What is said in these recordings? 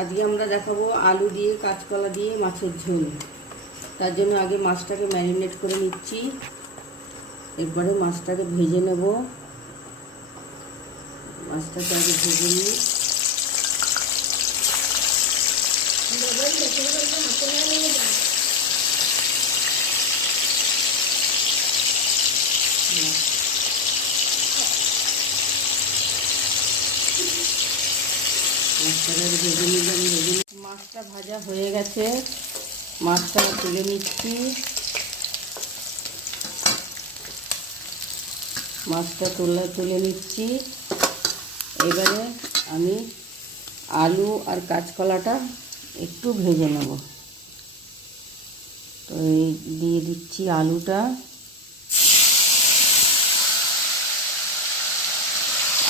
আজকে আমরা দেখাবো আলু দিয়ে কাঁচকলা দিয়ে মাছের ঝোল। তার জন্য আগে মাছটাকে ম্যারিনেট করে নিচ্ছি, এরপরে মাছটাকে ভেজে নেব। মাছটাকে আগে ভেজে নিই। মাছটা ভাজা হয়ে গেছে, মাছটা তুলে নিচ্ছি। মাছটা তুলে নিচ্ছি। এবারে আমি আলু আর কাঁচকলাটা একটু ভেজে নেব। তো এই দিয়ে দিচ্ছি আলুটা।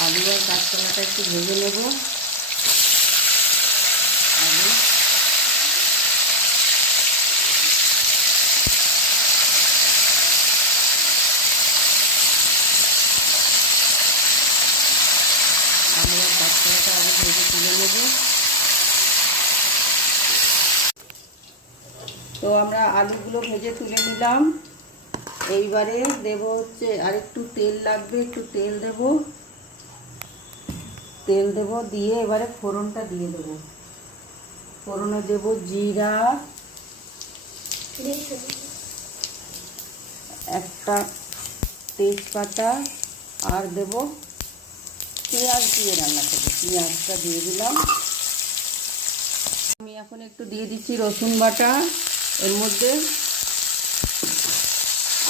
আলু আর কাঁচকলাটা একটু ভেজে নেব। আলু আর কাঁচকলাটা আগে ভেজে তুলে নেব। তো আমরা আলুগুলো ভেজে তুলে নিলাম। এইবারে দেব হচ্ছে আর একটু তেল লাগবে, একটু তেল দেব দিয়ে এবারে ফোড়নটা দিয়ে দেব। ফোড়নে দেব জিরা, একটা তেজপাতা, আর দেব পেঁয়াজ দিয়ে রান্না করব। পেঁয়াজটা দিয়ে দিলাম। আমি এখন একটু দিয়ে দিচ্ছি রসুন বাটা। এর মধ্যে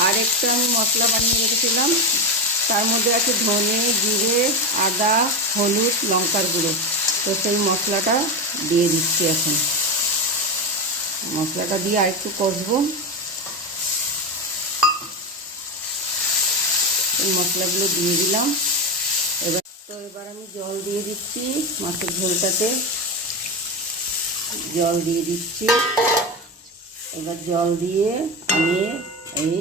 আরেকটা আমি মশলা বানিয়ে রেখেছিলাম, তার মধ্যে আছে ধনে, জিরে, আদা, হলুদ, লঙ্কার গুঁড়ো। তো সেই মশলাটা দিয়ে দিচ্ছি। এখন মশলাটা দিয়ে আরেকটু কষবো। এই মশলাগুলো দিয়ে দিলাম। এবার আমি জল দিয়ে দিচ্ছি। মাছের ঝোলটাতে জল দিয়ে দিচ্ছি। এবার জল দিয়ে আমি এই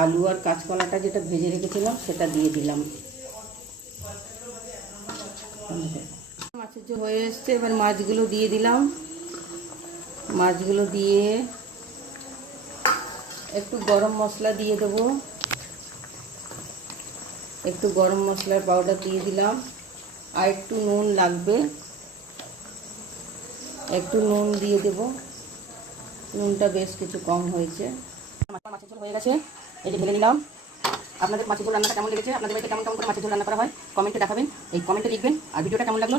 আলু আর কাঁচকলাটা যেটা ভেজে রেখেছিলাম সেটা দিয়ে দিলাম। মাছের ঝোল হয়ে এসছে। এবার মাছগুলো দিয়ে দিলাম। মাছগুলো দিয়ে একটু গরম মশলা দিয়ে দেবো। একটু গরম মশলার পাউডার দিয়ে দিলাম। আর একটু নুন লাগবে, একটু নুন দিয়ে দেব। নুনটা বেশ কিছু কম হয়েছে। মাছের ঝোল হয়ে গেছে, এই যে ঢেলে নিলাম। আপনাদের মাছের ঝোল রান্নাটা কেমন লেগেছে, আপনাদের বাড়িতে কেমন কেমন করে মাছের ঝোল রান্না করা হয় কমেন্টে দেখাবেন, এই কমেন্টে লিখবেন। আর ভিডিওটা কেমন লাগলো